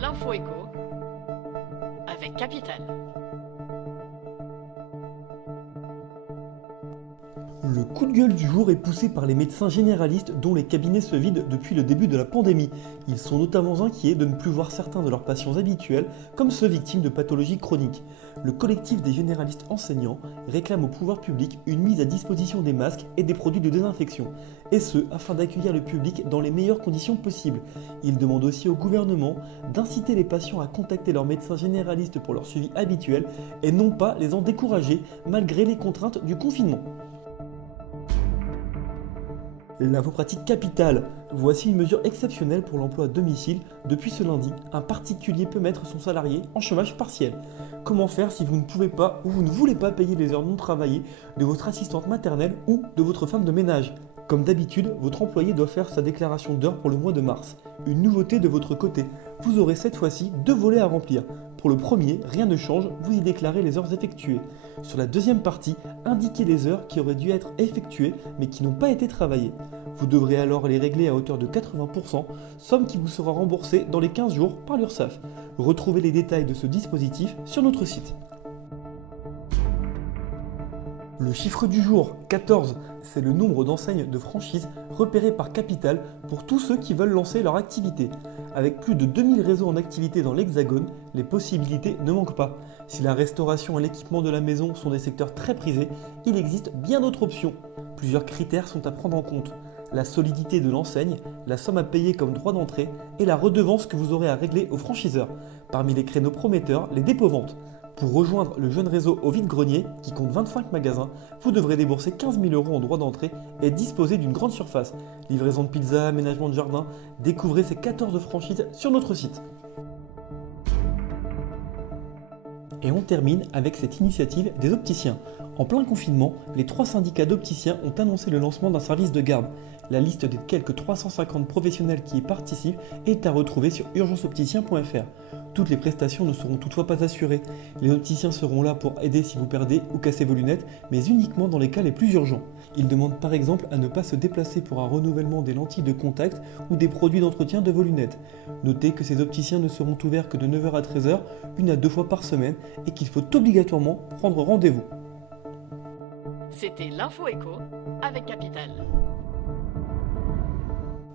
L'info écho avec Capital. Le coup de gueule du jour est poussé par les médecins généralistes dont les cabinets se vident depuis le début de la pandémie. Ils sont notamment inquiets de ne plus voir certains de leurs patients habituels comme ceux victimes de pathologies chroniques. Le collectif des généralistes enseignants réclame au pouvoir public une mise à disposition des masques et des produits de désinfection, et ce afin d'accueillir le public dans les meilleures conditions possibles. Ils demandent aussi au gouvernement d'inciter les patients à contacter leur médecin généraliste pour leur suivi habituel et non pas les en décourager malgré les contraintes du confinement. L'infopratique capitale. Voici une mesure exceptionnelle pour l'emploi à domicile. Depuis ce lundi, un particulier peut mettre son salarié en chômage partiel. Comment faire si vous ne pouvez pas ou vous ne voulez pas payer les heures non travaillées de votre assistante maternelle ou de votre femme de ménage? Comme d'habitude, votre employé doit faire sa déclaration d'heures pour le mois de mars. Une nouveauté de votre côté, vous aurez cette fois-ci 2 volets à remplir. Pour le premier, rien ne change, vous y déclarez les heures effectuées. Sur la deuxième partie, indiquez les heures qui auraient dû être effectuées mais qui n'ont pas été travaillées. Vous devrez alors les régler à hauteur de 80%, somme qui vous sera remboursée dans les 15 jours par l'URSSAF. Retrouvez les détails de ce dispositif sur notre site. Le chiffre du jour, 14, c'est le nombre d'enseignes de franchise repérées par Capital pour tous ceux qui veulent lancer leur activité. Avec plus de 2000 réseaux en activité dans l'Hexagone, les possibilités ne manquent pas. Si la restauration et l'équipement de la maison sont des secteurs très prisés, il existe bien d'autres options. Plusieurs critères sont à prendre en compte. La solidité de l'enseigne, la somme à payer comme droit d'entrée et la redevance que vous aurez à régler aux franchiseurs. Parmi les créneaux prometteurs, les dépôts-ventes. Pour rejoindre le jeune réseau au vide-grenier, qui compte 25 magasins, vous devrez débourser 15 000 € en droit d'entrée et disposer d'une grande surface. Livraison de pizza, aménagement de jardin, découvrez ces 14 franchises sur notre site. Et on termine avec cette initiative des opticiens. En plein confinement, les 3 syndicats d'opticiens ont annoncé le lancement d'un service de garde. La liste des quelques 350 professionnels qui y participent est à retrouver sur urgenceopticien.fr. Toutes les prestations ne seront toutefois pas assurées. Les opticiens seront là pour aider si vous perdez ou cassez vos lunettes, mais uniquement dans les cas les plus urgents. Ils demandent par exemple à ne pas se déplacer pour un renouvellement des lentilles de contact ou des produits d'entretien de vos lunettes. Notez que ces opticiens ne seront ouverts que de 9h à 13h, 1 à 2 fois par semaine, et qu'il faut obligatoirement prendre rendez-vous. C'était l'info écho avec Capital.